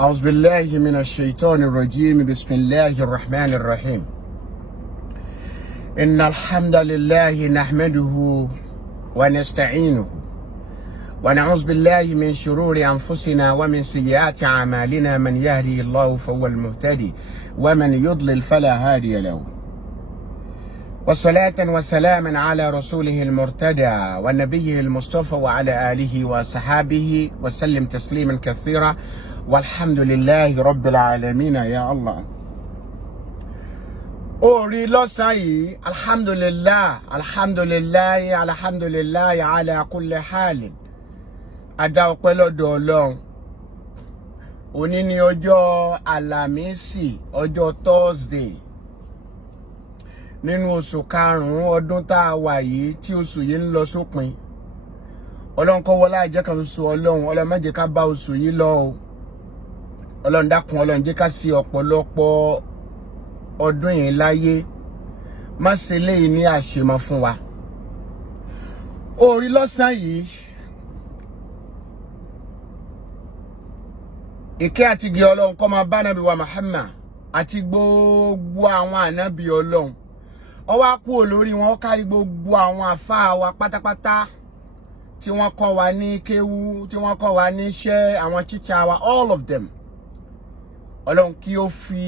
أعوذ بالله من الشيطان الرجيم بسم الله الرحمن الرحيم إن الحمد لله نحمده ونستعينه ونعوذ بالله من شرور أنفسنا ومن سيئات أعمالنا من يهده الله فهو المهتدي ومن يضلل فلا هادي له والصلاة والسلام على رسوله المرتدى والنبي المصطفى وعلى آله وصحابه وسلم تسليما كثيرا والحمد لله رب العالمين يا الله. Orí lọ́sàn yìí alhamdulillah ala kulli halin. Adá ọpẹ́ lọ́dọ̀ Ọlọ́run. Òní ni ọjọ́ Àlàmísì, ọjọ́ Thursday. Nínú oṣù karùn-ún ọdún tá a wà yìí tí oṣù yìí ń lọ sópin. Ọlọ́run kó wọlá jẹ́ kan oṣù Ọlọ́run, Ọlọ́run má jẹ́ ká bá oṣù yìí lọ o. Ọlọ́run dákun, Ọlọ́run jẹ́ ká sí ọ̀pọ̀lọpọ̀ ọdún yìí láyé. Má ṣe léyìí ní àṣemọ fún wa. Orí lọ́sàn yìí ìkẹ́ àti ìgẹ́ Ọlọ́run kó máa bá Ànábì wa Muhammad àti gbogbo àwọn ànábì Ọlọ́run. Ó wá kú olórí wọn, ó kárí gbogbo àwọn àfáà wa pátápátá tí wọ́n kọ́ wa ní kéwú, tí wọ́n kọ́ wa ní iṣẹ́, àwọn teacher wa, all of them. Ọlọ́run kí ó fi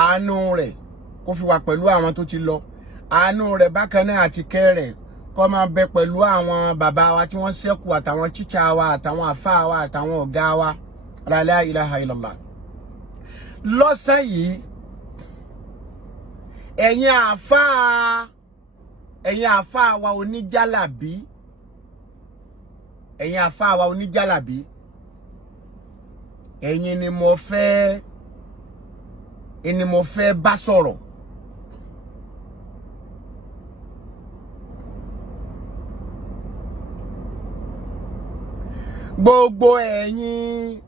àánú rẹ̀ kó fi wà pẹ̀lú àwọn tó ti lọ. Àánú rẹ̀ bákan náà àti kẹ́ rẹ̀ kó máa bẹ pẹ̀lú àwọn bàbá wa tí wọ́n ṣẹ́kù, àtàwọn teacher wa, àtàwọn àfáà wa, àtàwọn ọ̀gá wa. La ilaha illallah. Lọ́sàn yìí ẹ̀yin àfáà wa oníjàlábí, ẹ̀yin ni mo fẹ́ bá sọ̀rọ̀. Gbogbo ẹ̀yin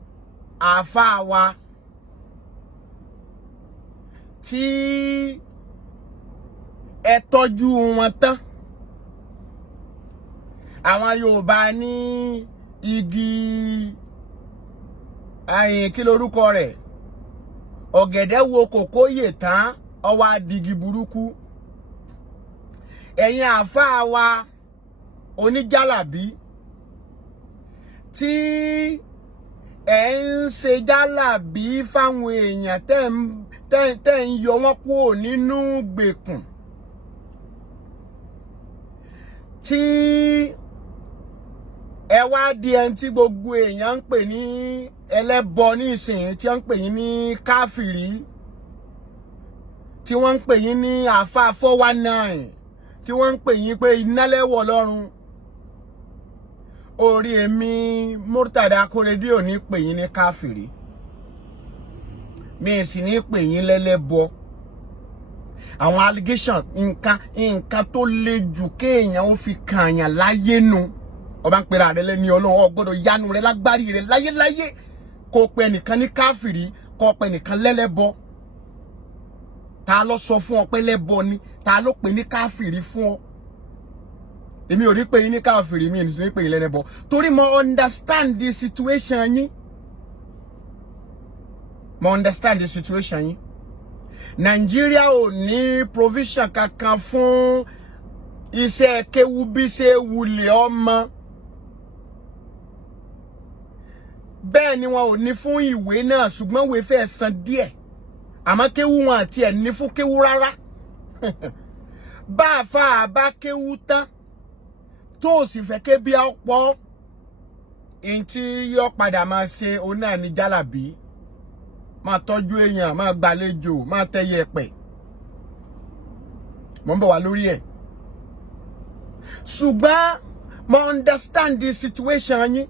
àfáà wa tí ẹ tọ́jú wọn tán. Àwọn Yorùbá ní igi kí lorúkọ rẹ̀, ọ̀gẹ̀dẹ̀ wo kòkó yè tán ó wá digi burúkú. Ẹ̀yin àfáà wa oníjàlábí tí ẹ ń ṣe jàlábí fáwọn èèyàn tẹ́ ń yọ wọ́n kúrò nínú gbèkùn, tí ẹ wá di ẹni tí gbogbo èèyàn ń pè ní ẹlẹ́bọ ní ìsìn, tí wọ́n ń pè yín ní káfìrí, tí wọ́n ń pè yín ní àfà 419, tí wọ́n ń pè yín pé iná lẹ́wọ̀ lọ́run. Orí èmi Murtada Akorede ò ní pè yín ní káfìrí, mi sì ní pè yín lẹ́lẹ́bọ. Àwọn allegation nǹkan tó le jù kéèyàn ó fi kààyàn láyé nu. Ọba ń pera rẹ lẹ́ni Ọlọ́run, ó gbọ́dọ̀ yanu rẹ lágbárí rẹ láyéláyé kó pe ẹnìkan ní káfìrí, kó pe ẹnìkan lẹ́lẹ́bọ. Ta ló sọ fún ọ pé lẹ́bọ ni? Ta ló pè ní káfìrí fún ọ? Èmi ò rí pé yín ní káfìrí, mi ò ní pé yín lẹ́lẹ́bọ, torí mo understand the situation yín. Nigeria ò ní provision kankan fún iṣẹ́ kéwú bí ṣe wulẹ̀ ọmọ. Bẹ́ẹ̀ ni wọn ò ní fún ìwé náà, ṣùgbọ́n ìwé fẹ́ san díẹ̀. Àmọ́ kéwú wọn àti ẹ̀ ní fún kéwú rárá. Bá àfáà bá kéwú tán tó sì fẹ́ ké bí ọ̀pọ̀ in tí yóò padà máa ṣe òun náà ní jàlábí. Máa tọ́jú èèyàn, máa gbàlejò, máa tẹ́yẹ ẹ̀pẹ̀. Mo ń bọ̀ wá lórí ẹ̀. Ṣùgbọ́n mo understand the situation yín.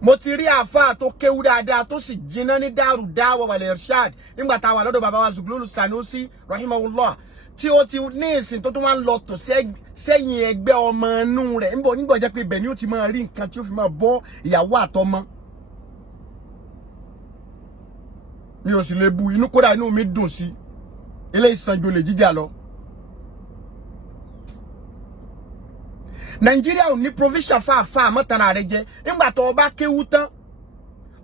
Mo ti rí àfáà tó kéwú dáadáa tó sì jiná ní Daaru Da'wa wal Irshad nígbà tá a wà lọ́dọ̀ bàbá wa Zughlul Sanusi rahimahullah, tí ó ti ní ìsìn tó tún wá ń lọ tò sẹ́yìn ẹgbẹ́ ọmọ inú rẹ̀ nígbà jẹ́ pé ibẹ̀ ni ó ti máa rí nǹkan tí ó fi máa bọ́ ìyàwó àtọmọ. Mi ò sì lè bu inú, kódà inú mi dùn sí eléyìí sàn ju olè jíjà lọ. Nigeria ò ní provision fáfá mọ́tara rẹ jẹ nígbà tó bá kéwú tán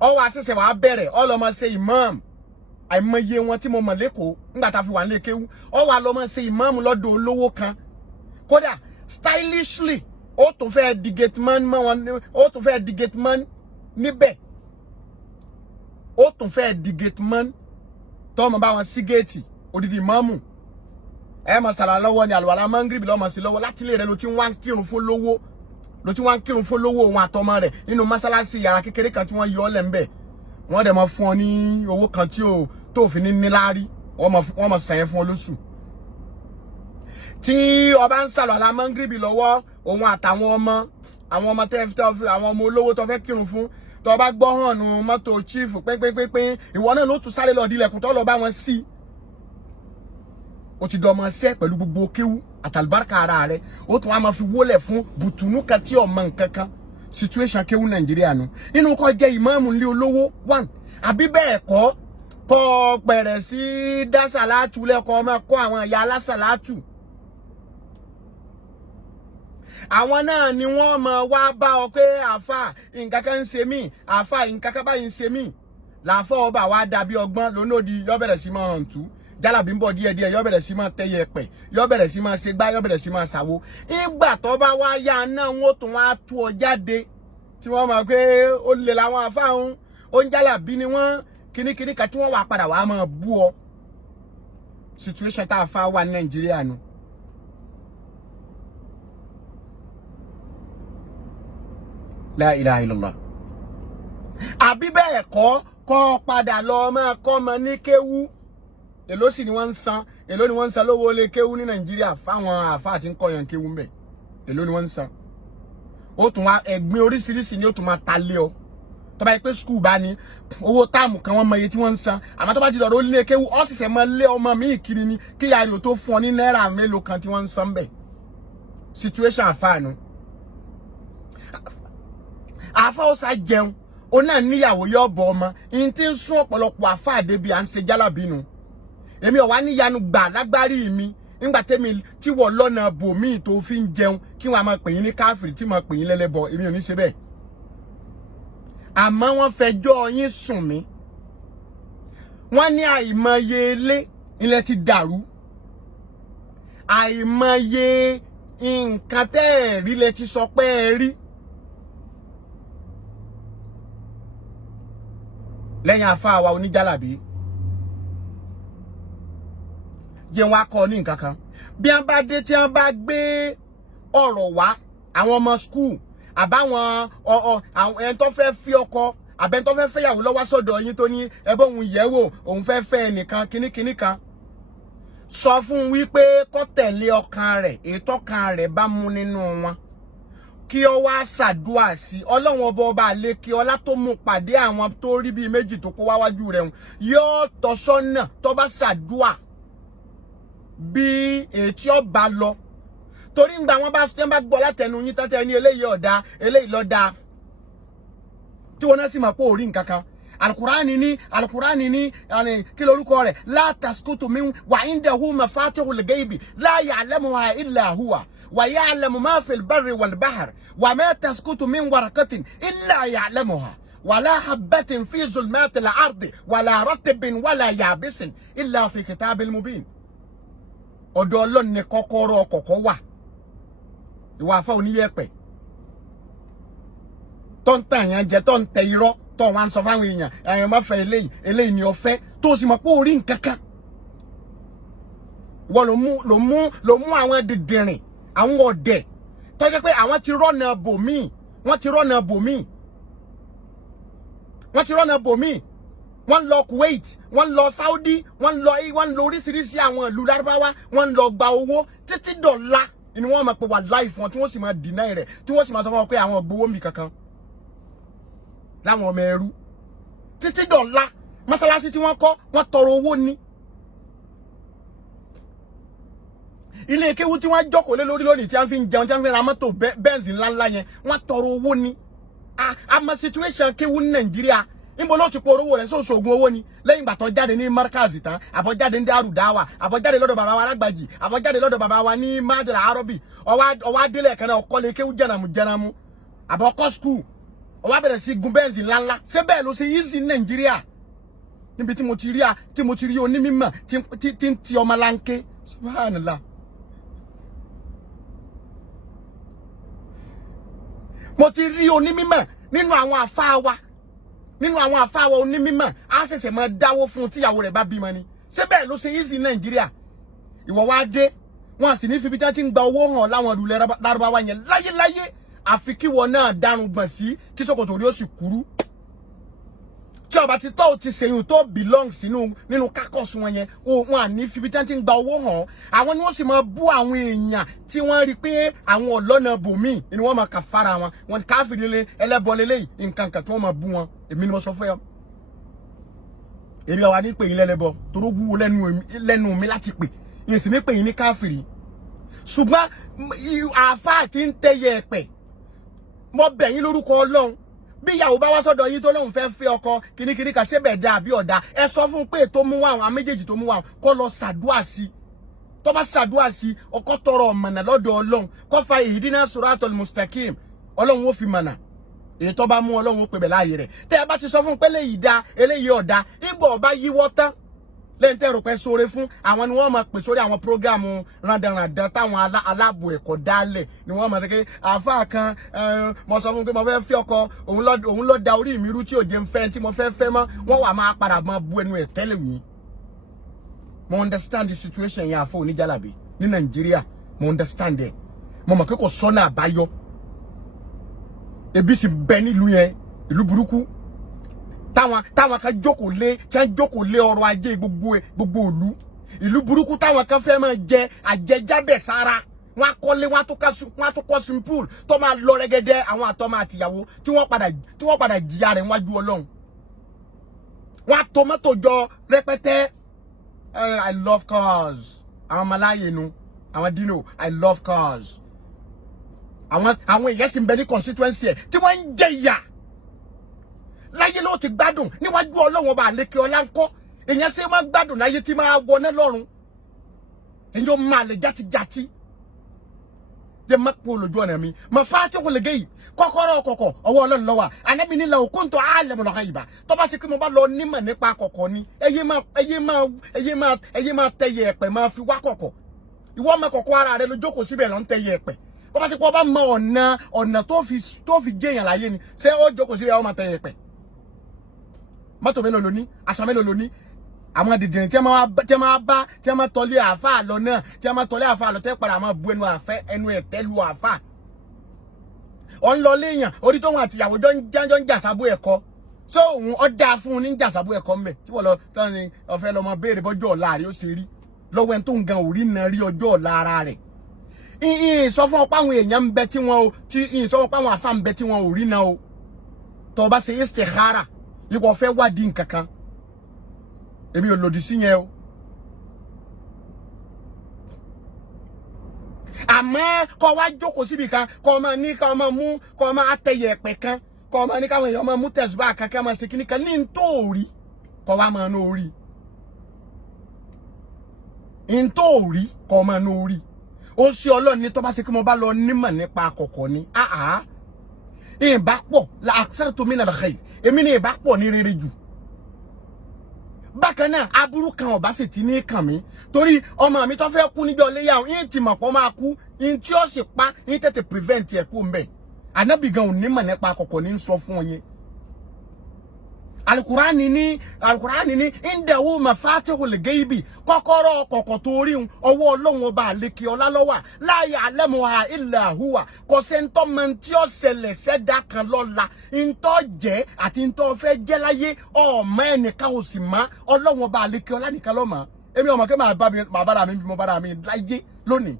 ó wá ṣẹ̀ṣẹ̀ wá bẹ̀rẹ̀ ó lọ máa ṣe imam àìmọye wọn tí mo mọ̀ lẹ́kọ̀ọ́ nígbà tá fi wà nílé kéwú ó wá lọ máa ṣe imam lọ́dọ̀ olówó kan kódà stylishly ó tún fẹ́ di gate man mọ́ wọn ó tún fẹ́ di gate man níbẹ̀ ó tún fẹ́ di gate man tó mọ̀ bá wọn sí gate odidi imamu ẹ mọ̀ sàlà lọ́wọ́ ni àlùwàlá mangrib lọ́mọ̀ sí lọ́wọ́ láti ilé rẹ̀ ló ti ń wá ń kírun fólówó òun àtọmọ rẹ̀ nínú mọ́sálásí yàrá kékeré kan tí wọ́n yọ ọ́ lẹ̀ ń bẹ̀ wọ́n dẹ̀ mọ̀ fún ọ ní owó kan tí ò tó fi ní níláárí wọ́n mọ̀ sàn yẹn fún ọ lóṣù tí ọba ń sàlùwàlá mangrib lọ́wọ́ òun àtàwọn ọmọ àwọn ọmọ olówó tó fẹ́ kírun fún tó bá gbọ́ hàn nù mọ́tò chief pínpínpínpín ìwọ náà ló tún sáré lọ dilẹ̀kùn tó lọ bá wọn sí o ti dọmọ ṣẹ́ pẹ̀lú gbogbo kéwú àtàlùbáríkà ara rẹ̀ ó tún wá máa fi wólẹ̀ fún bùtùnú kan tí ọmọ nǹkan kan situation kéwú Nàìjíríà nu inú kó jẹ́ ìmáàmù ilé olówó one àbí bẹ́ẹ̀ kọ́ kó bẹ̀rẹ̀ sí dá sàlátù lẹ́kọ̀ọ́ ọmọ kọ́ àwọn ìyá alásàlátù àwọn náà ni wọ́n mọ̀ wá bá ọ pé àfà nǹkan kan ń ṣe mí àfà nǹkan kan báyìí ń ṣe mí làáfọ̀ ọba wa dàbí ọgbọ́n lónòdì yọ bẹ̀rẹ̀ sí máa hàn tú jálàbí ń bọ̀ díẹ̀díẹ̀ yọ bẹ̀rẹ̀ sí máa tẹ́yẹ pẹ̀ yọ bẹ̀rẹ̀ sí máa ṣe gbá yọ bẹ̀rẹ̀ sí máa ṣàwo ìgbà tó bá wá yá náà wọ́n tún wá tú ọ jáde tí wọ́n mọ̀ pé ó lè làwọn àfà òun ó ń jálàbí ni wọ́n kíníkíní kan tí wọ́n wà padà wà máa bú ọ situation tá a fa wà ní Nàìjíríà nu. La ilaha illallah. Àbí bẹ́ẹ̀ kọ́ padà lọ máa kọ́ ọmọ ní kéwú èló sì ni wọ́n ń san lówó lé kéwú ní Nàìjíríà fáwọn àfáà tí ń kọ́ yan kéwú ńbẹ̀ èló ni wọ́n ń san ó tún wá ẹ̀gbin oríṣiríṣi ni ó tún máa ta lé ọ tó bá yẹ pé skul bá ní owó táàmù kan wọ́n mọ iye tí wọ́n ń san àmọ́ tó bá ti lọ́rọ̀ ó lé kéwú ó sì ṣẹ̀ mọ́ lé ọmọ míì kiri ni kí yàrá ò tó fún ọ ní náírà mélòó kan tí wọ́n ń san bẹ̀ situation àfáà nu àfáà ó sá jẹun ó náà níyàwó yọ bọ ọmọ ìyìn tí ń sún ọ̀pọ̀lọpọ̀ àfáà débi à ń ṣe jálàbínú èmi ò wá níyanu gbà lágbárí mi nígbà tẹ́mi tí wọ́n lọ́nà bòmíì tó fi ń jẹun kí wọ́n á máa pè yín ní káfìrí tí máa pè yín lẹ́lẹ́bọ èmi ò ní ṣe bẹ́ẹ̀ àmọ́ wọ́n fẹjọ́ yín sùn mí wọ́n ní àìmọye ilẹ̀ ti dàrú àìmọye nǹkan tẹ́ ẹ̀ rí lẹ ti sọ pé ẹ rí lẹ́yìn àfáà wa oníjálàbí jẹ́ wá kọ́ ní nǹkan kan bí wọ́n bá dé tí wọ́n bá gbé ọ̀rọ̀ wá àwọn ọmọ skul àbáwọn ẹni tó fẹ́ fi ọkọ àbẹ́ni tó fẹ́ fẹ́yàwó lọ́wọ́ sọ́dọ̀ yín tó ní ẹbí òun yẹ̀wò òun fẹ́ fẹ́ ẹnìkan kíníkíní kan sọ fún wípé kó tẹ̀lé ọkàn rẹ̀ ètò ọkàn rẹ̀ bá mú nínú wọn kí ọ wá ṣàdúà sí ọlọ́run ọba àlékè ọlá tó mú pàdé àwọn tó rí bíi méjì tó kó wáwájú rẹ̀ yóò tọ́ sọ́nà tó bá ṣàdúà bí ètí ọba lọ torí ń gba wọn bá gbọ́ látẹnu yín tán tẹ́ ní eléyìí ọ̀dà eléyìí lọ́dà tí wọn náà sì máa kó orí nǹkan kan alukurani ní kí lórúkọ rẹ̀ la taskutu min wa indahu mafatihul ghaibi la ya'lamuha illa huwa wa ya'lamu ma fil barri wal bahr wa ma taskutu min waraqatin illa ya'lamuha ولا حبة في ظلمات الأرض ولا رطب ولا يابس إلا في كتاب مبين ọ̀dọ̀ Ọlọ́run ni kọ́kọ́rọ́ kọ̀kọ́ wà ìwà àfà oníyẹ̀pẹ̀ tó ń tàn yàn jẹ tó ń tẹ irọ́ tó wá ń sọ fáwọn èèyàn ẹ̀yàn má fẹ́ eléyìí ni ọ̀fẹ́ tó sì mọ̀ pé orí nǹkan kan wọ́n ló mú àwọn dìndìnrìn àwọn ọ̀dẹ̀ tó jẹ́ pé àwọn ti rọ́nà bòmíì wọ́n lọ Kuwait wọ́n lọ Saudi wọ́n lọ oríṣiríṣi àwọn ìlú Lárúbáwá wọ́n lọ gba owó títí dọ̀la ni wọ́n máa pe wà láì fún ọ tí wọ́n sì máa deny rẹ̀ tí wọ́n sì máa sọ fún ọ pé àwọn ògbówó mi kankan láwọn ọmọ ẹrú títí dọ̀la mọ́sálásí tí wọ́n kọ́ wọ́n tọrọ owó ní ilé kéwú tí wọ́n jókòó lé lórí lónìí tí wọ́n fi ń jẹun tí wọ́n fi ra mọ́tò Benz ńláńlá yẹn wọ́n tọrọ owó ní àmọ́ situation kéwú ní Nàìjíríà níbo ló ti kó owó rẹ̀ sóòsò ogun owó ni lẹ́yìn ìgbà tó jáde ní markazi tán àbọ̀jáde ní Darudawa àbọ̀jáde lọ́dọ̀ bàbá wa Alágbàjì àbọ̀jáde lọ́dọ̀ bàbá wa ní Madra Arabi ọwọ́ adélẹ̀ kan náà ọkọ̀ lè kéwú jẹnamu àbọ̀kọ́ skul ó wá bẹ̀rẹ̀ sí gun Benz ńláńlá ṣé bẹ́ẹ̀ ló ṣe easy ní Nàìjíríà níbi tí mo ti rí onímímọ̀ tí ń ti ọmọ láńké subhanallah. mo ti rí onímímọ̀ nínú àwọn àfáà wa onímímọ̀ á ṣẹ̀ṣẹ̀ máa dáwó fún tíyàwó rẹ̀ bá bímọ ni ṣé bẹ́ẹ̀ ló ṣe easy ní Nàìjíríà. Ìwọ wá dé wọn sì ní fi bí tí wọ́n ti ń gba owó hàn láwọn ìlú Lárúbáwá yẹn láyéláyé àfi kí wọn náà dárun gbọ̀n sí kí ṣòkòtò rí ó sì kúrú. Tí ọba ti tọ́ ò ti ṣèyún tó belong nínú kákọ́sù wọn yẹn wọn à ní fi bí tí wọ́n ti ń gba owó hàn àwọn ni wọ́n sì máa bú àwọn èèyàn tí wọ́n rí pé àwọn ọlọ́nà bòmíì ni wọ́n máa kà fara wọn wọn káfíìrì lé ẹlẹ́bọ lélẹ́yìí nǹkan kan tí wọ́n máa bú wọn èmi ni mo sọ fún ẹ. Èmi àwa ní pè yín lẹ́lẹ́bọ toró wúwo lẹ́nu mi láti pè yín sì ní pè yín ní káfíìrì ṣùgbọ́n àáfàá ti ń tẹ́yẹ ẹ̀pẹ̀ mo bẹ̀ yín lórúkọ Ọlọ́run bí ìyàwó bá wá sọ́dọ̀ yín tó lóun fẹ́ ọkọ kìnnìkìnnì kan ṣébẹ̀ dá àbí ọ̀dà ẹ sọ fún un pé tó mú wá àwọn méjèèjì tó mú wá kó lọ ṣàdúà sí tó bá ṣàdúà sí ọkọ tọrọ ọ̀mọ̀nà lọ́dọ̀ Ọlọ́run kó fa ihdina siratal mustaqim Ọlọ́run ó fi mọ̀nà èyí tó bá mú Ọlọ́run ó pè bẹ̀ láàyè rẹ̀ tẹ́ ẹ bá ti sọ fún un pé eléyìí dá eléyìí ọ̀dà nígbà ọba yíwọ́ tán lẹ́yìn tẹ́ rò pé sóore fún àwọn ni wọ́n máa pè sórí àwọn prógámù randanrandan táwọn aláàbò ẹ̀kọ́ dálẹ̀ ni wọ́n máa sọ pé àáfàá kan mo sọ fún pé mo fẹ́ fi ọkọ òun ló da orí mi rú tí ò jẹ́ ń fẹ́ tí mo fẹ́ mọ́ wọ́n wà máa padà máa bu ẹnu ẹ̀ tẹ́lẹ̀ yìí. Mo understand the situation yẹn àfọ oníjàlábí ní Nàìjíríà mo understand ẹ̀ mo mọ̀ pé kò sọ́nà àbáyọ ebi sì bẹ nílùú yẹn ìlú burúkú táwọn kan jókòó lé ọrọ̀ ajé gbogbo ìlú burúkú táwọn kan fẹ́ máa jẹ àjẹjábẹ̀ sára wọn akọ́lé wọn á tún kọ́ simple tó máa lọ rẹ́gẹ́dẹ́ àwọn àtọmọ àtìyàwó tí wọ́n padà jìyà rẹ̀ wájú Ọlọ́run wọn á tò mọ́tò jọ rẹpẹtẹ I love cars àwọn ọmọláyé nu àwọn dino I love cars àwọn èèyàn sì ń bẹ ní constituency ẹ̀ tí wọ́n ń jẹ ìyà láyé ló ti gbádùn níwájú Ọlọ́run ọba àlékè ọlá ńkọ́ èèyàn ṣe máa gbádùn láyé tí máa wọná lọ́run èèyàn máa lè játijàti jẹ́ má pọ̀ lójú ọ̀nà mi mà fà á tí kò lè gé yìí kọ́kọ́rọ́ kọ̀kọ̀ ọwọ́ Ọlọ́run ló wà Ànábì ní law kuntu a'lamu al-ghayba tó bá ṣe pé mo bá lọ nímọ̀ nípa kọ̀kọ̀ ni ẹyẹ máa tẹ̀yẹ ẹ̀pẹ̀ máa fi wá kọ̀kọ̀ ìwọ máa kọ̀kọ̀ ara rẹ ló jókòó síbẹ̀ lọ ń tẹ̀yẹ ẹ̀pẹ̀ bó bá ṣe pé ọba mọ ọ̀nà tó fi jẹ́yàn láyé ni ṣé ó jókòó síbẹ̀ ó máa tẹ̀yẹ ẹ̀pẹ̀ mọ́tò mélòó ló ní aṣọ mélòó ló ní àwọn dìdìrín tí a máa tọ́lé àáfàá lọ náà tí a máa tọ́lé àáfàá lọ tẹ́ padà máa bu ẹnu ẹ̀ tẹ́lu àáfàá ọ̀n lọ léèyàn orí tóun àtìyàwó jọ ń jàsábú ẹ̀kọ́ so òun ọ̀ dáa fún un ní jàsábú ẹ̀kọ́ mẹ́ tí wọ́n lọ tán ni ọ̀fẹ́ lọ́mọ béèrè bọ́jọ́ ọ̀la rẹ̀ ó ṣe rí lọ́wọ́ ẹni tó ń gan òrí náà rí ọjọ́ ọ̀la ara rẹ̀ ìyìn sọ fún ọ pé àwọn èèyàn ń bẹ tí wọn o ìyìn sọ fún ọ pé àwọn àáfàá ń bẹ tí wọn ò rí náà o tó bá ṣe istikhara ìwọ fẹ́ wádìí nǹkan kan èmi ò lòdì sí yẹn o àmọ́ kọ́ wá jókòó síbi kan kọ́ máa ní kọ́ máa mú kọ́ máa tẹ̀yẹ ẹ̀pẹ̀ kan kọ́ máa ní káwọn èèyàn máa mú tẹ̀síbá kan kí wọ́n máa ṣe kíní kan ní ntòórí kọ́ wá máa nóórí ntòórí kọ́ máa nóórí ó ṣe Ọlọ́run ní tó bá ṣe kí mo bá lọ nímọ̀ nípa àkọ́kọ́ ni ìbá pọ̀ la aksartu min al-khayr èmi ní ìbá pọ̀ ní rere jù bákan náà aburú kan ọba sì ti ní kàn mí torí ọmọ mi tó fẹ́ kú níjọ́ léyà yín ti mọ̀ pọ́ máa kú yín tí ó sì pa yín tètè prevent ẹ̀ kú mbẹ̀ Ànábì gan ò ní mọ̀ nípa àkọ́kọ́ ní sọ fún yín alukurani ní indahu mafatihul ghaibi kọ́kọ́rọ́ kọ̀kọ̀ torí ọwọ́ Ọlọ́run ọba àlékè ọlá ló wà la ya'lamuha illa huwa kò sẹ́ńtọ́ mọ̀ tí ó ṣẹlẹ̀ ṣẹ̀dá kan lọ́la ntọ́ jẹ́ àti ntọ́ fẹ́ jẹ́ láyé ọmọ ẹnìkan ò sì mọ̀ Ọlọ́run ọba àlékè ọlá nìkan ló mọ̀ èmi ọmọ kẹ́ máa bára mi bí mo bára mi láyé lónìí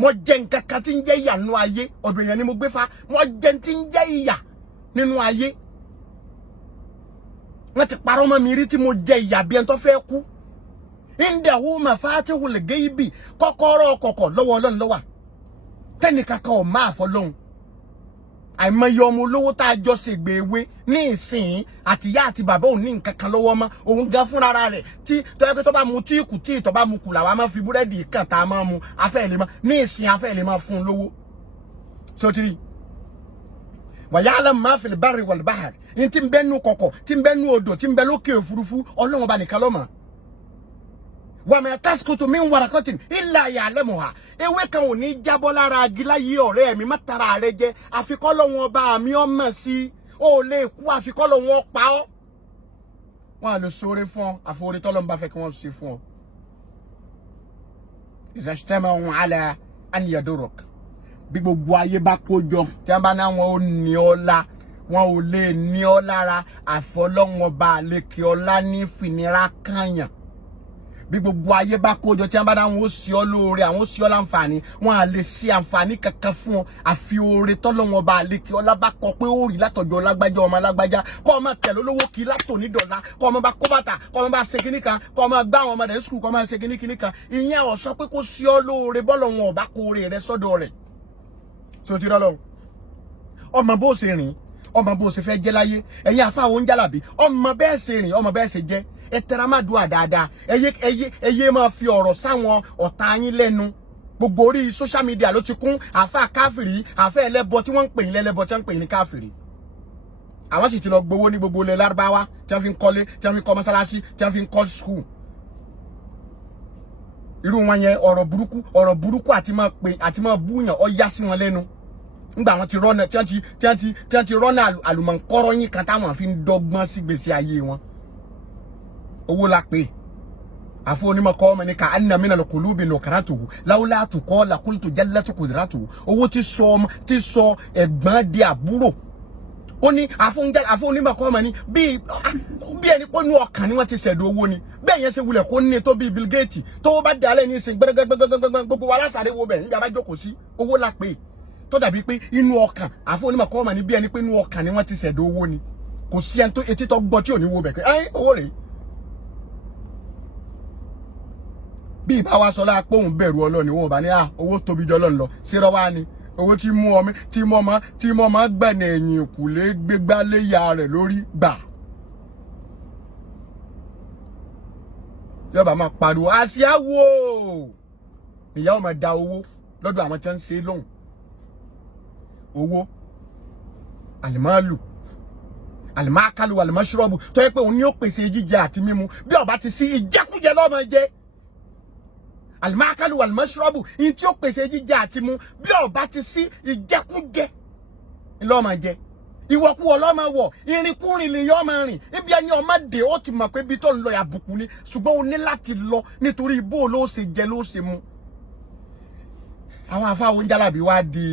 mo jẹ nǹkan kan tí ń jẹ́ ìyà nínú ayé ọ̀dọ̀ èèyàn ni mo gbé fa mo jẹ tí ń jẹ́ ìyà nínú ayé wọ́n ti parọ́ mọ́ mi rí tí mo jẹ ìyà bí ẹni tó fẹ́ kú indahu mafatihul ghaibi kọ́kọ́rọ́ kọ̀kọ̀ lọ́wọ́ Ọlọ́run ló wà tẹ́nìkankan ò máa fọlọ́hun àìmọye ọmọ olówó tá a jọ ṣègbè ewé ní ìsìn àtìyá àti bàbá òun ní nǹkan kan lọ́wọ́ mọ́ òun gan fúnra rẹ̀ tí tọ́jú pé tó bá mu tí kù tí ìtọ́ bá mu kù làwa máa fi búrẹ́dì kàn tá a máa mu afẹ́ ìlẹ̀ máa ní ìsìn afẹ́ ìlẹ̀ máa fún un lówó sotiri wa ya'lamu ma fil barri wal bahr inti nbenu koko ti nbenu odo ti nbe lókè òfurufú Ọlọ́run bá nìkan ló mọ̀ wa ma tasqutu min waraqatin illa ya'lamuha ewé kan ò ní jábọ́ lára agi láyé ọ̀rẹ́ mi má tara rẹ jẹ àfi k'Ọlọ́run bá mi ó mọ̀ sí ó lè kú àfi k'Ọlọ́run pa ọ́ wọ́n lè sóre fún àforí t'Ọlọ́run bá fẹ́ kí wọ́n ṣe fún ọ izajtama'u ala an yadurruk bí gbogbo ayé bá kójọ tí wọ́n bá ná wọn ò ní ọlá wọn ò lè ní ọ lára àfọlọ́wọn bá lè kí ọlá ní fìnira kànyàn bí gbogbo ayé bá kójọ tí wọ́n bá ná wọn ó sí ọ lóore àwọn ó sí ọ láǹfààní wọn à lè sí àǹfààní kankan fún ọ àfi oore tọ́lọ́wọn bá lè kí ọlá bá kọ pé ó rí látọ̀jọ́ lágbájá ọmọ lágbájá kọ́ ọmọ tẹ̀lé olówó kí látòní dọ̀la kọ́ ọmọ bá kó bàtà kọ́ ọmọ bá ṣe kíní kan kọ́ ọmọ gbá àwọn ọmọdé skul kọ́ ọmọ ṣe kíní kan ìyẹn ó sọ pé kó sí ọ lóore bọ́lọ̀ wọn ọ̀bá kóore rẹ sọ́dọ̀ rẹ̀ so ti rọ́lọ́ ọmọ bó ṣe rìn ọmọ bó ṣe fẹ́ jẹ́ láyé ẹ̀yin àfáwọn jálàbí ọmọ bẹ́ẹ̀ ṣe rìn ọmọ bẹ́ẹ̀ ṣe jẹ́ ẹ tẹra má dùn àdáadáa ẹyẹ máa fi ọ̀rọ̀ sáwọn ọ̀tá yín lẹ́nu gbogbo orí social media ló ti kún àfá káfìrí àfá ẹlẹ́bọ tí wọ́n ń pè ní lẹ́lẹ́bọ tí wọ́n ń pè ní káfìrí àwọn sì ti lọ gbowó ní gbogbo ilẹ̀ lárúbáwá tí wọ́n fi ń kọ́lé tí wọ́n fi ń kọ́ mọ́sálásí tí wọ́n fi ń kọ́ school irú wọn yẹn ọ̀rọ̀ burúkú àti máa búyàn ọ yá sí wọn lẹ́nu ngba wọn ti rọ́nà tí wọ́n ti rọ́nà àlùmọ̀ǹkọ́rọ́ yín kan táwọn fi ń dọ́gbọ́n sí gbèsè ayé wọn owó la pé àfọ onímọ̀ kọ́ ọmọ ní ká anna mina al-qulubi nukratuhu lawla tuqala qultu jallatu qudratuhu owó ti sọ ẹ̀gbọ́n di àbúrò ó ní àfọ onímọ̀ kọ́ ọmọ ní bí ẹni pé inú ọkàn ni wọ́n ti ṣẹ̀dọ̀ owó ni bẹ́ẹ̀ yẹn ṣe wulẹ̀ kó ní tó bí Bill Gates tó bá dalẹ̀ ní ìsìn gbẹ́gbẹ́gbẹ́gbẹ́gbẹ́ gbogbo wa lásàrè wo bẹ̀ nígbà bá jókòó sí owó la pé tó dàbí pé inú ọkàn àfọ onímọ̀ kọ́ ọmọ ní bí ẹni pé inú ọkàn ni wọ́n ti ṣẹ̀dọ̀ owó ni kò sí ẹni tó etí tó gbọ́ tí ò ní wo bẹ̀ pé owó rèé bí ìbá wa sọ láà pé òun bẹ̀rù Ọlọ́run ni wọn bá ní owó tóbi jọ Ọlọ́run lọ sírọ́ wá ni owó tí mọ́ ọmọ gbẹ̀nà ẹ̀yìn kùlé gbégbá léyà rẹ̀ lórí gbà yọba máa pariwo àṣìáwò ìyàwó máa da owó lọ́dọ̀ àwọn tí wọ́n ń ṣe lóhùn owó àlìmáàlù àlìmáàkálù àlìmáṣúrọ́bù tó yẹ pé òun ni ó pèsè jíjẹ àti mímu bí ọba ti sí ìjẹkújẹ lọ́mọ jẹ alimakali walimashurabu in tí ó pèsè jíjẹ àti mu bí ọba ti sí ìjẹkújẹ lọ́mọ jẹ ìwọ̀kuwọ̀ lọ́mọ wọ̀ irinkurin lè yọ ọmọ rìn ibi ẹni ọmọ dé ó ti mọ̀ pé ibi tó ń lọ àbùkù ni ṣùgbọ́n o ní láti lọ nítorí bó ló ṣe jẹ ló ṣe mu àwọn afáwọn jálàbí wá di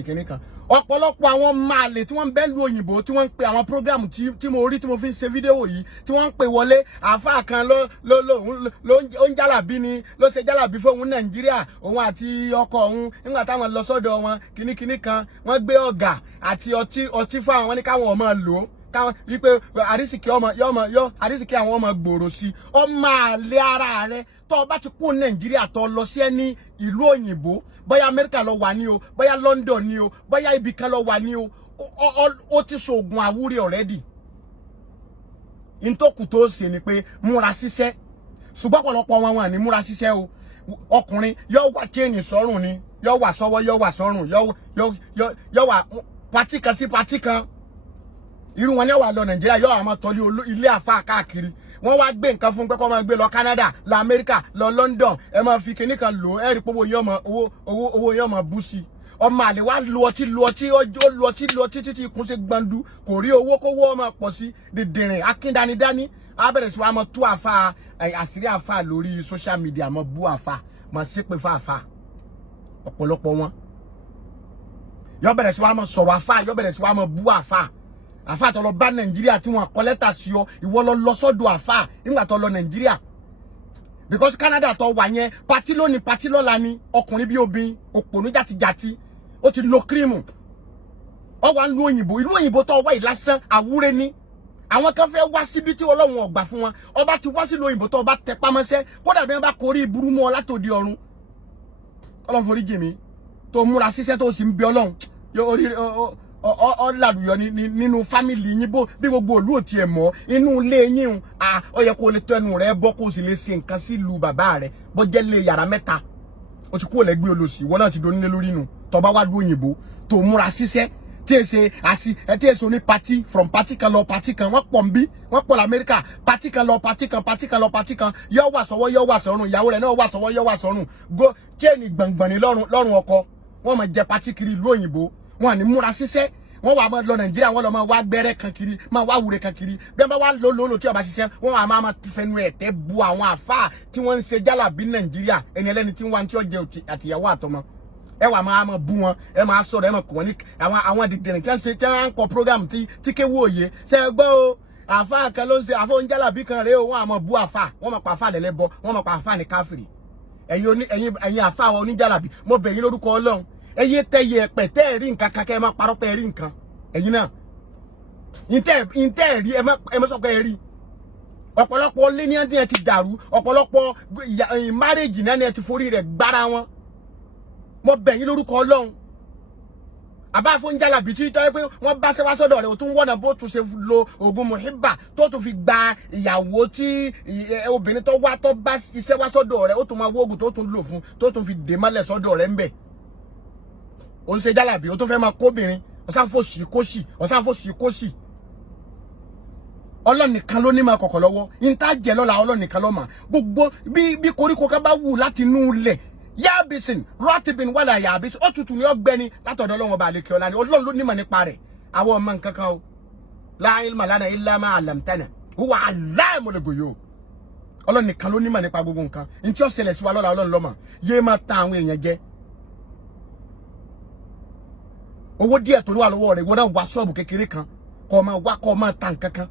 ìkíní kan ọ̀pọ̀lọpọ̀ àwọn máàlè tí wọ́n bẹ́ lu òyìnbó tí wọ́n ń pe àwọn prógrámù tí mo rí tí mo fi ń ṣe fídíò yìí tí wọ́n ń pè wọlé àáfàá kan ló ń jálàbí ni ló ṣe jálàbí fóun Nàìjíríà òun àti ọkọ òun nígbà táwọn lọ sọ́dọ̀ wọn kíníkíní kan wọ́n gbé ọ̀gà àti ọtí fáwọn wọn ní káwọn ọmọ lò ó káwọn wípé àrísìkí àrísìkí àwọn ọmọ gbòòrò sí ọmọ àlè ara rẹ tó o bá ti kú Nàìjíríà tó lọ sí ẹni ìlú òyìnbó bóyá Amẹ́ríkà lọ wà ní o bóyá London ní o bóyá ibì kan lọ wà ní o ó ti ṣoògùn àwúrẹ́ already ntòkù tó ṣe ni pé múra ṣiṣẹ́ ṣùgbọ́n ọ̀pọ̀lọpọ̀ wọn ní múra ṣiṣẹ́ o ọkùnrin yóò wà chain sọ́rùn ni yóò wà sọ́wọ́ yóò wà sọ́rùn yóò wà pátí kan sí pátí kan irú wọn ní wà lọ Nàìjíríà yóò àmọ́ tọ́lé ilé àfáà káàkiri wọ́n wá gbé nǹkan fún pé kó máa gbé lọ Canada lọ America lọ London ẹ máa fi kinní kan lò ẹ rí pé owó yẹn máa bú sí ọmọ àlè wá lu ọtí títí ikùn ṣe gbọ̀ndú kò rí owó kówó ọmọ pọ̀ sí dìndìnrín akíndanidání á bẹ̀rẹ̀ sí wa máa tú àfa àṣírí àfa lórí social media máa bú àfa máa ṣépè fún àfa ọ̀pọ̀lọpọ̀ wọn yó bẹ̀rẹ̀ sí wa máa sọ̀rọ̀ àfa yó bẹ̀rẹ̀ sí wa máa bú àfa àfà tó lọ bá Nàìjíríà tí wọ́n kọ lẹ́tà sí ọ ìwọ lọ sọ́dọ̀ àfà nígbà tó lọ Nàìjíríà because Canada tó wà yẹn pati lónìí pati lọ́la ni ọkùnrin bí obìnrin òpònú jàtijàti ó ti lo kírímù ọ wà ń lu òyìnbó ìlú òyìnbó tó wà ìlásán àwúrẹ́ ni àwọn kan fẹ́ wá síbi tí Ọlọ́run ọgbà fún wọn ọba ti wá sí lu òyìnbó tó bá tẹ pamọ́sẹ́ kódà bí wọ́n bá korí ìburú mọ́ ọ látòdì ọ̀run Ọlọ́run forí jì mí tó múra síṣẹ́ tó sì ń bí Ọlọ́run ọ làlùyọ nínú fámìlì yín bí gbogbo òlú òtí ẹ mọ inú ilé yín ó yẹ kó lè tẹnu rẹ bọ kó sì lè ṣe nǹkan sí ìlú bàbá rẹ bó jẹ́ lé yàrá mẹ́ta ó ti kó lẹ́gbẹ́ olóṣì ìwọ náà ti donílé lórí inú tó bá wá lu òyìnbó tó múra síṣẹ́ tí èsè àsì tí èsè ní party from party kan lọ party kan wọ́n pọ̀ nbí wọ́n pọ̀ l'Amẹ́ríkà party kan lọ party kan party kan lọ party kan yọ wà sọ́wọ́ yọ wà sọ́rùn ìyàwó rẹ̀ náà wà sọ́wọ́ yọ wà sọ́rùn go chain gbọ̀ngbọ̀n ní lọ́rùn ọkọ wọ́n máa jẹ party kiri ìlú òyìnbó wọ́n ní múra ṣiṣẹ́ wọ́n wà máa lọ Nàìjíríà wọ́n lọ máa wá gbẹ́rẹ́ kan kiri máa wá wúre kan kiri bẹ́ẹ̀ bá wá lò tí ó bá ṣiṣẹ́ wọ́n wà máa fẹnu ẹ̀tẹ́ bu àwọn àfáà tí wọ́n ń ṣe jálàbí Nàìjíríà ẹni ẹlẹ́ni tí wọ́n ti ọjẹ àtìyàwó àtọmọ ẹ wà máa bú wọn ẹ máa sọ̀rọ̀ ẹ máa kọ wọn ní àwọn dìdìrín tí wọ́n ń kọ program tí kéwú òye ṣe é gbọ́ o àfáà kan ló ń ṣe àfọ oúnjálàbí kan rèé o wọ́n máa bú àfáà wọ́n máa pa àfáà lẹ́lẹ́bọ wọ́n máa pa àfáà ní káfìrì ẹ̀yin àfáà oníjálàbí mo bẹ̀ yín lórúkọ Ọlọ́run ẹ̀yin tẹ̀yẹ ẹ̀pẹ̀ tẹ́ ẹ̀ rí nǹkan kankan ẹ máa parọ́ pé ẹ rí nǹkan ẹ̀yin náà ìtẹ́ rí ẹ má sọ pé ẹ rí ọ̀pọ̀lọpọ̀ lé ní ẹ ti dàrú ọ̀pọ̀lọpọ̀ marriage náà ni ẹ ti forí rẹ̀ gbára wọn mo bẹ̀ yín lórúkọ Ọlọ́run àbá fún jálàbí tí tọ́ pé wọ́n bá ṣẹ́wá sọ́dọ̀ rẹ̀ ó tún wọ́nà bó tún ṣe lo oògùn muhibba tó tún fi gba ìyàwó tí obìnrin tó bá iṣẹ́ wá sọ́dọ̀ rẹ̀ ó tún máa wóògùn tó tún lò fún tó tún fi dè mọ́lẹ̀ sọ́dọ̀ rẹ̀ ń bẹ̀ ó ń ṣe jálàbí ó tún fẹ́ máa kóbìnrin ọ̀sánfòsì kóṣì Ọlọ́run nìkan ló ní máa kọ̀kọ̀ lọ́wọ́ yín tá jẹ́ lọ́la Ọlọ́run nìkan ló mà gbogbo bí koríko kan bá wù láti inú ilẹ̀ yabisin rotibin wala yabis ó tutù ní ọgbẹ́ni látọ̀dọ̀ Ọlọ́run ọba àlekè ọlá ni Ọlọ́run ló ní mà nípa rẹ̀ àwọn ọmọ nǹkan kan o la ilma lana illa ma 'allamtana huwa 'allamul ghuyub Ọlọ́run nìkan ló ní mà nípa gbogbo nǹkan ntí ó ṣẹlẹ̀ sí wa lọ́la Ọlọ́run ló mọ̀ yé máa ta àwọn èèyàn jẹ owó díẹ̀ tó wà lọ́wọ́ rẹ̀ wọ́n náà wá ṣọ́ọ̀bù kékeré kan kọ́ máa ta nǹkan kan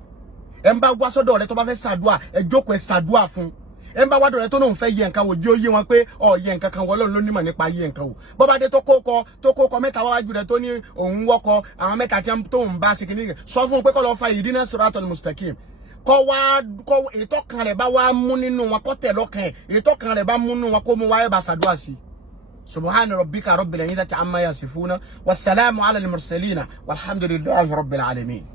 ẹ̀ ń bá wá sọ́dọ̀ rẹ̀ tó bá fẹ́ ṣàdúà ẹ̀ jókòó ẹ̀ ṣàdúà fún ẹ̀ ń bá wádọ̀ rẹ̀ tó náà ń fẹ́ yẹ nǹkan wò jí ó yé wọn pé yẹ nǹkan kan Ọlọ́run ló nímọ̀ nípa yẹ nǹkan wò bọ́bá dé tó kókọ mẹ́ta wájú rẹ̀ tó ní òun wọ́kọ àwọn mẹ́ta tí tó ń bá ṣe kìíní sọ fún un pé kó lọ fa ìdínà siratal mustaqim kọ́ ètò kan rẹ̀ bá wá mú nínú wọn kọ́ tẹ̀ lọ́kàn ẹ̀ ètò kan rẹ̀ bá mú nínú wọn kó mú wáyé bá ṣàdúà sí سبحان ربك رب العزة عما يصفون والسلام على المرسلين والحمد لله رب العالمين